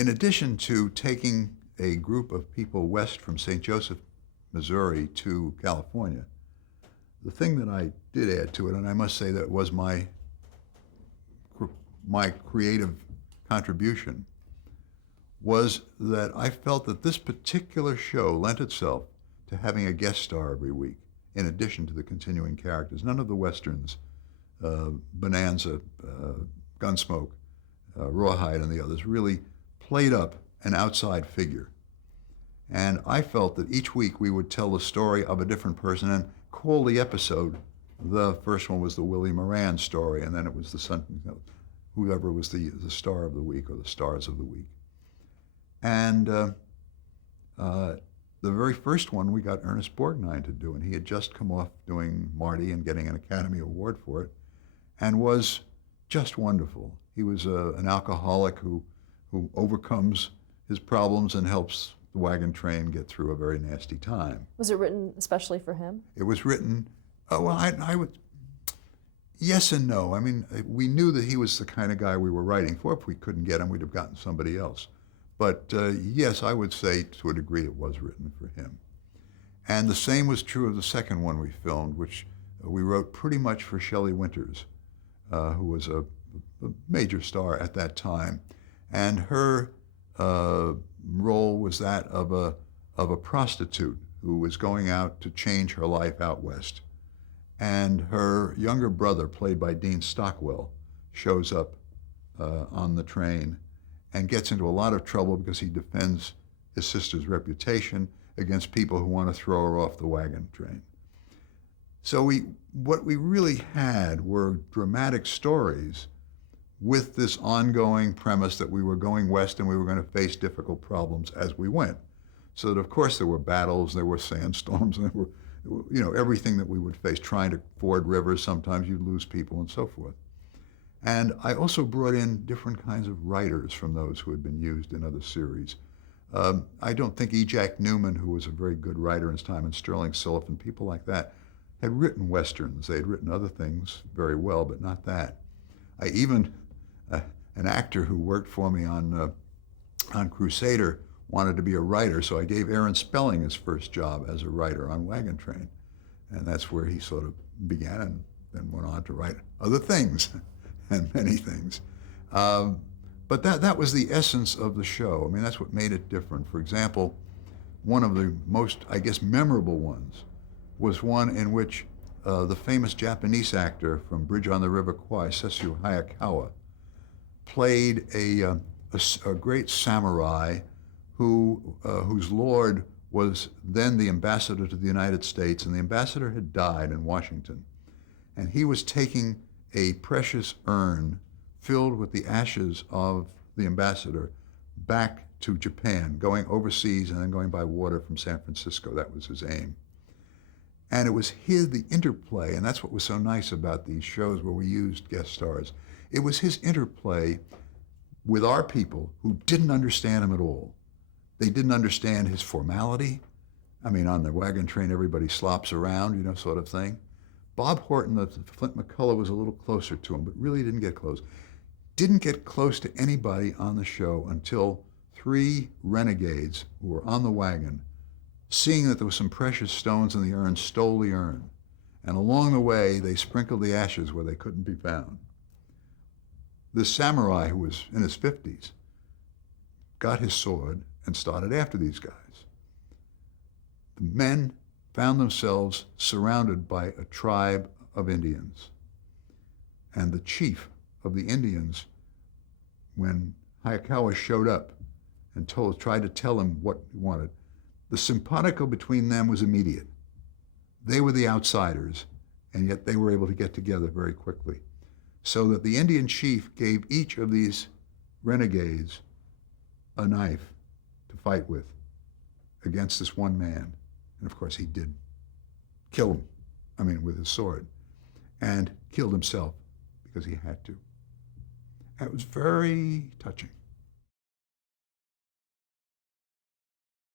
In addition to taking a group of people west from St. Joseph, Missouri to California, the thing that I did add to it, and I must say that was my creative contribution, was that I felt that this particular show lent itself to having a guest star every week, in addition to the continuing characters. None of the Westerns, Bonanza, Gunsmoke, Rawhide, and the others, really played up an outside figure. And I felt that each week we would tell the story of a different person and call the episode, the first one was the Willie Moran story, and then it was whoever was the star of the week or the stars of the week. And the very first one we got Ernest Borgnine to do, and he had just come off doing Marty and getting an Academy Award for it, and was just wonderful. He was an alcoholic who overcomes his problems and helps the Wagon Train get through a very nasty time. Was it written especially for him? It was written, I would, yes and no. I mean, we knew that he was the kind of guy we were writing for. If we couldn't get him, we'd have gotten somebody else. But yes, I would say to a degree it was written for him. And the same was true of the second one we filmed, which we wrote pretty much for Shelley Winters, who was a major star at that time. And her role was that of a prostitute who was going out to change her life out west. And her younger brother, played by Dean Stockwell, shows up on the train and gets into a lot of trouble because he defends his sister's reputation against people who want to throw her off the wagon train. So what we really had were dramatic stories with this ongoing premise that we were going west and we were going to face difficult problems as we went. So that, of course, there were battles, there were sandstorms, and there were, everything that we would face, trying to ford rivers. Sometimes you'd lose people and so forth. And I also brought in different kinds of writers from those who had been used in other series. I don't think E. Jack Newman, who was a very good writer in his time, and Sterling Silliff and people like that, had written Westerns. They had written other things very well, but not that. I even, an actor who worked for me on Crusader wanted to be a writer, so I gave Aaron Spelling his first job as a writer on Wagon Train. And that's where he sort of began and then went on to write other things. And many things. But that was the essence of the show. I mean, that's what made it different. For example, one of the most, I guess, memorable ones was one in which the famous Japanese actor from Bridge on the River Kwai, Sessue Hayakawa, played a great samurai whose lord was then the ambassador to the United States, and the ambassador had died in Washington. And he was taking a precious urn filled with the ashes of the ambassador back to Japan, going overseas and then going by water from San Francisco. That was his aim. And it was the interplay, and that's what was so nice about these shows where we used guest stars. It was his interplay with our people who didn't understand him at all. They didn't understand his formality. I mean, on the Wagon Train, everybody slops around, sort of thing. Bob Horton, the Flint McCullough, was a little closer to him, but really didn't get close. Didn't get close to anybody on the show until 3 renegades who were on the wagon, seeing that there were some precious stones in the urn, stole the urn. And along the way, they sprinkled the ashes where they couldn't be found. This samurai, who was in his 50s, got his sword and started after these guys. The men found themselves surrounded by a tribe of Indians. And the chief of the Indians, when Hayakawa showed up and tried to tell him what he wanted, the simpatico between them was immediate. They were the outsiders, and yet they were able to get together very quickly. So that the Indian chief gave each of these renegades a knife to fight with against this one man. And of course he did kill him, with his sword, and killed himself because he had to. That was very touching.